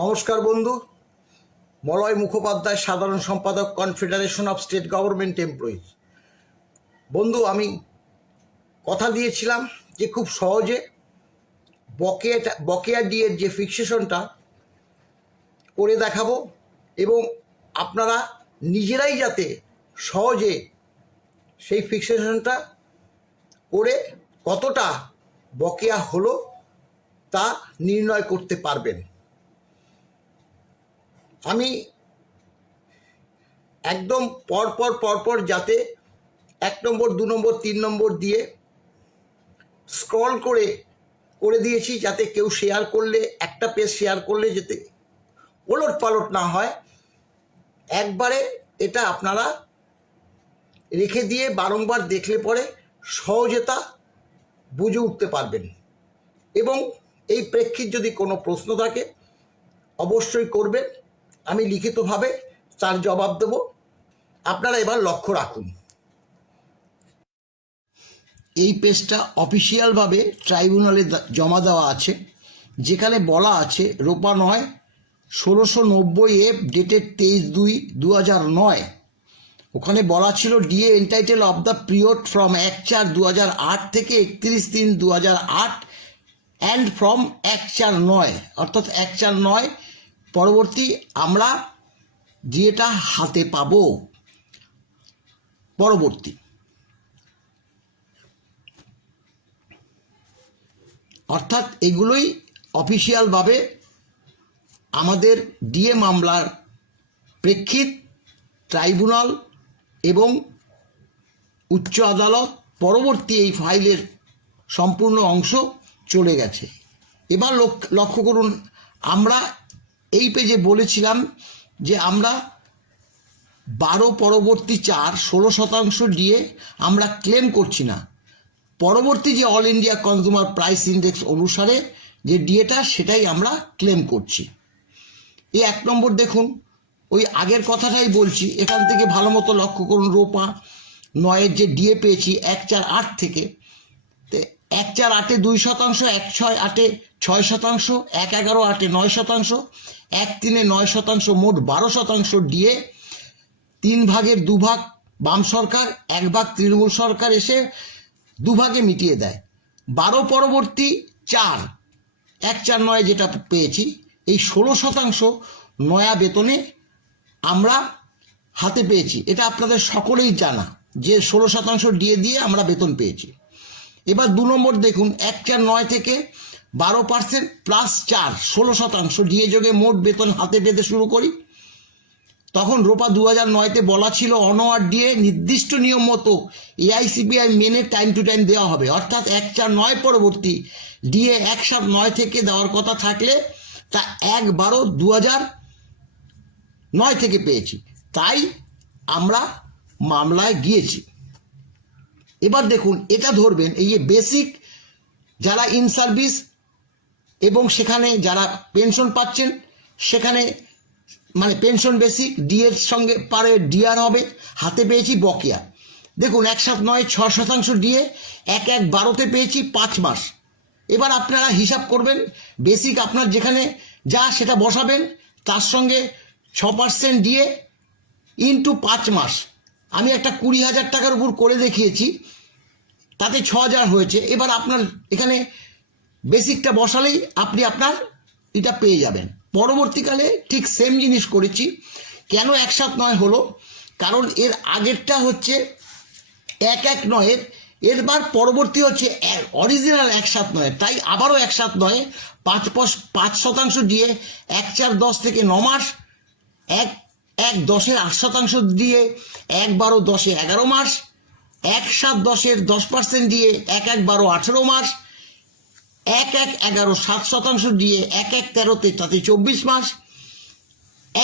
নমস্কার বন্ধু, মলয় মুখোপাধ্যায়, সাধারণ সম্পাদক, confederation of state government employees. বন্ধু, আমি কথা দিয়েছিলাম যে খুব সহজে বকেয়া ডিএর যে ফিক্সেশনটা করে দেখাবো এবং আপনারা নিজেরাই যাতে সহজে সেই ফিক্সেশনটা করে কতটা বকেয়া হলো তা নির্ণয় করতে পারবেন। আমি একদম পরপর যাতে 1 নম্বর 2 নম্বর 3 নম্বর দিয়ে স্ক্রল করে দিয়েছি, যাতে কেউ শেয়ার করলে, একটা পেজ শেয়ার করলে যাতে ওলট পালট না হয়। একবারে এটা আপনারা রেখে দিয়ে বারংবার দেখলে পরে সহজে তা বুঝে উঠতে পারবেন। এবং এই প্রেক্ষিত যদি কোনো প্রশ্ন থাকে অবশ্যই করবেন, আমি লিখিতভাবে তার জবাব দেব। আপনারা এবার লক্ষ্য রাখুন, এই পেজটা অফিসিয়ালভাবে ট্রাইব্যুনালে জমা দেওয়া আছে, যেখানে বলা আছে রোপা 9 1690 ডেটেড 23/2/2009। ওখানে বলা ছিল DA entitle of the period from 1/4/2008 থেকে 31/3/2008 অ্যান্ড ফ্রম 1/4/9 অর্থাৎ 1/4/9 পরবর্তী আমরা ডিএটা হাতে পাবো পরবর্তী। অর্থাৎ এগুলোই অফিসিয়ালভাবে আমাদের ডিএ মামলার প্রেক্ষিত ট্রাইব্যুনাল এবং উচ্চ আদালত পরবর্তী এই ফাইলের সম্পূর্ণ অংশ চলে গেছে। এবার লক্ষ্য করুন, আমরা এই পেজে বলেছিলাম যে আমরা 12 পরবর্তী 4 16% ডিএ আমরা ক্লেম করছি না। পরবর্তী যে all India consumer price index অনুসারে যে ডিএটা সেটাই আমরা ক্লেম করছি। এই 1 নম্বর দেখুন, ওই আগের কথাটাই বলছি, এখান থেকে ভালো মতো লক্ষ্য করুন। রোপা 9 যে ডিএ পেয়েছি 1/4/8 থেকে, 1/4/8 2%, 1/6/8 6%, 1/11/8 9%, 1/3 9%, মোট 12% ডিএ। 3 ভাগের 2 ভাগ বাম সরকার, 1 ভাগ তৃণমূল সরকার এসে 2 ভাগে মিটিয়ে দেয়। 12 পরবর্তী 4 1/4/9 যেটা পেয়েছি, এই 16% নয়া বেতনে আমরা হাতে পেয়েছি। এটা আপনাদের সকলেই জানা যে 16% ডিএ দিয়ে আমরা বেতন পেয়েছি। এবার 2 নম্বর দেখুন, 1/4/9 থেকে 12% প্লাস 4 16% ডিএ যোগে মোট বেতন হাতে পেতে শুরু করি। তখন রোপা 2009-তে বলা ছিল অনওয়ার্ড ডিএ নির্দিষ্ট নিয়ম মতো এআইসিপিআই মেনে টাইম টু টাইম দেওয়া হবে। অর্থাৎ 1/4/9 পরবর্তী ডিএ 1/7/9 থেকে দেওয়ার কথা থাকলে তা 1/12/2009 থেকে পেয়েছি, তাই আমরা মামলায় গিয়েছি। এবার দেখুন, এটা ধরবেন এই যে বেসিক যারা ইন সার্ভিস এবং সেখানে যারা পেনশন পাচ্ছেন, সেখানে মানে পেনশন বেসিক ডিএর সঙ্গে পারে ডিআর হবে। হাতে পেয়েছি বকেয়া, দেখুন 1/7/9 6% ডিএ 1/1/12-তে পেয়েছি 5 মাস। এবার আপনারা হিসাব করবেন, বেসিক আপনার যেখানে যা সেটা বসাবেন, তার সঙ্গে 6% ডিএ ইন্টু 5 মাস। আমি একটা 20,000 টাকার উপর করে দেখিয়েছি, তাতে 6,000 হয়েছে। এবার আপনার এখানে বেসিকটা বসালেই আপনি আপনার এটা পেয়ে যাবেন। পরবর্তীকালে ঠিক সেম জিনিস করেছি। কেন 1/7/9 হলো? কারণ এর আগেরটা হচ্ছে 1/1/9, এরবার পরবর্তী হচ্ছে অরিজিনাল 1/7/9, তাই আবারও 1/7/9 5% দিয়ে 1/4/10 থেকে 9 মাস, 1/1/10 8% দিয়ে 1/12/10 11 মাস, 1/7/10 10% দিয়ে 1/1/12 18 মাস, 1/1/11 7% দিয়ে 1/1/13 তাতে 24 মাস,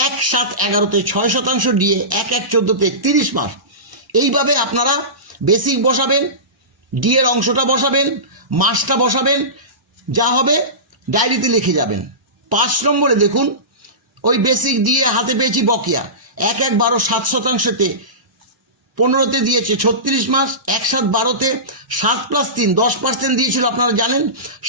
1/7/11 6% দিয়ে 1/1/14 30 মাস। এইভাবে আপনারা বেসিক বসাবেন, ডিএর অংশটা বসাবেন, মাসটা বসাবেন, যা হবে ডায়েরিতে লিখে যাবেন। 5 নম্বরে দেখুন, ওই বেসিক দিয়ে হাতে পেয়েছি বকেয়া 1/1/12 7%-তে 15-তে দিয়েছে 36 মাস, 1/7/12-তে 7+3 10% দিয়েছিল আপনারা জানেন,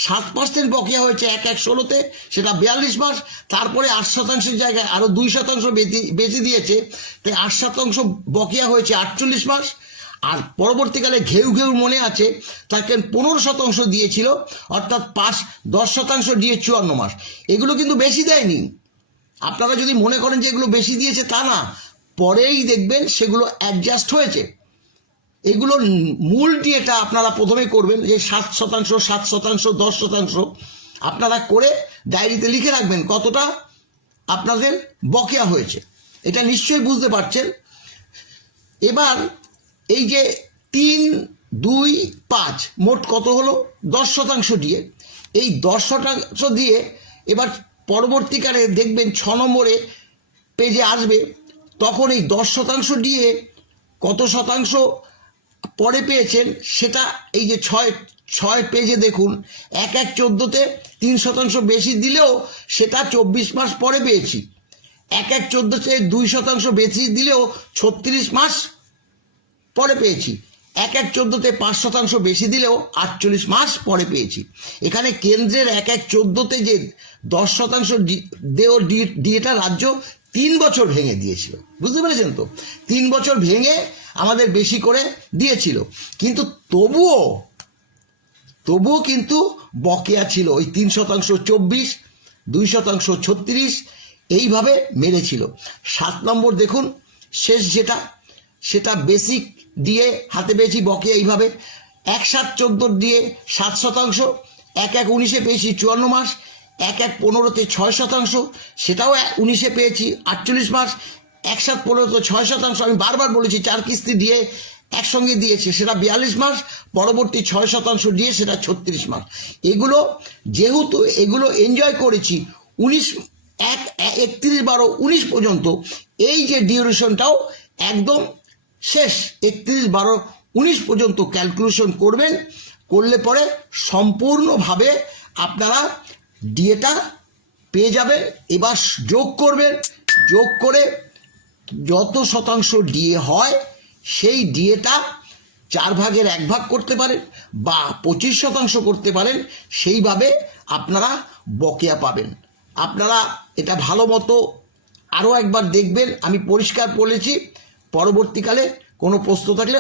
7% বকেয়া হয়েছে 1/1/16-তে, সেটা 42 মাস। তারপরে 8% জায়গায় আরও 2% বেশি দিয়েছে, তাই 8% বকেয়া হয়েছে 48 মাস। আর পরবর্তীকালে ঘেউ ঘেউ মনে আছে তাকে 15% দিয়েছিল, অর্থাৎ 10% দিয়ে 54 মাস। এগুলো কিন্তু বেশি দেয়নি। আপনারা যদি মনে করেন যে এগুলো বেশি দিয়েছে, তা না, পরেই দেখবেন সেগুলো অ্যাডজাস্ট হয়েছে। এগুলোর মূল ডিএটা আপনারা প্রথমে করবেন, যে 7%, 7%, 10% আপনারা করে ডায়েরিতে লিখে রাখবেন কতটা আপনাদের বকেয়া হয়েছে। এটা নিশ্চয়ই বুঝতে পারছেন। এবার এই যে 3, 2, 5 মোট কত হলো? 10% দিয়ে। এই 10% দিয়ে এবার পরবর্তীকালে দেখবেন 6 নম্বরে পেজে আসবে, তখন এই 10% দিয়ে কত শতাংশ পরে পেয়েছেন সেটা এই যে 6 পেজে দেখুন, 1/1/14-তে 3% বেশি দিলেও সেটা 24 মাস পরে পেয়েছি। 1/1/14-তে 2% বেশি দিলেও 36 মাস পরে পেয়েছি। 1/1/14-তে 5% বেশি দিলেও 48 মাস পরে পেয়েছি। এখানে কেন্দ্রের 1/1/14-তে যে 10% ডিএটা রাজ্য 3 বছর ভেঙে দিয়েছিল, বুঝতে পেরেছেন তো? 3 বছর ভেঙে আমাদের বেশি করে দিয়েছিল, কিন্তু তবুও কিন্তু বকেয়া ছিল ওই 3% 24, 2% 36, এইভাবে মেরেছিল। 7 নম্বর দেখুন, শেষ যেটা, সেটা বেসিক দিয়ে হাতে পেয়েছি বকেয়া এইভাবে। 1/7/14 দিয়ে 7%, 1/1/19-এ পেয়েছি 54 মাস, 1/1/15-তে 6%, সেটাও 19-এ পেয়েছি 48 মাস, 1/7/15-তে 6%, আমি বারবার বলেছি 4 কিস্তি দিয়ে একসঙ্গে দিয়েছে, সেটা 42 মাস, পরবর্তী 6% দিয়ে সেটা 36 মাস। এগুলো যেহেতু এগুলো এনজয় করেছি 31/12/19 পর্যন্ত, এই যে ডিউরেশনটাও একদম শেষ 31/12/19 পর্যন্ত ক্যালকুলেশন করবেন। করলে পরে সম্পূর্ণভাবে আপনারা ডিএটা পেয়ে যাবেন। এবার যোগ করবেন, যোগ করে যত শতাংশ ডিএ হয় সেই ডিএটা 4/1 করতে পারেন বা 25% করতে পারেন, সেইভাবে আপনারা বকেয়া পাবেন। আপনারা এটা ভালো মতো আরও একবার দেখবেন, আমি পরিষ্কার বলেছি। পরবর্তীকালে কোনো প্রশ্ন থাকলে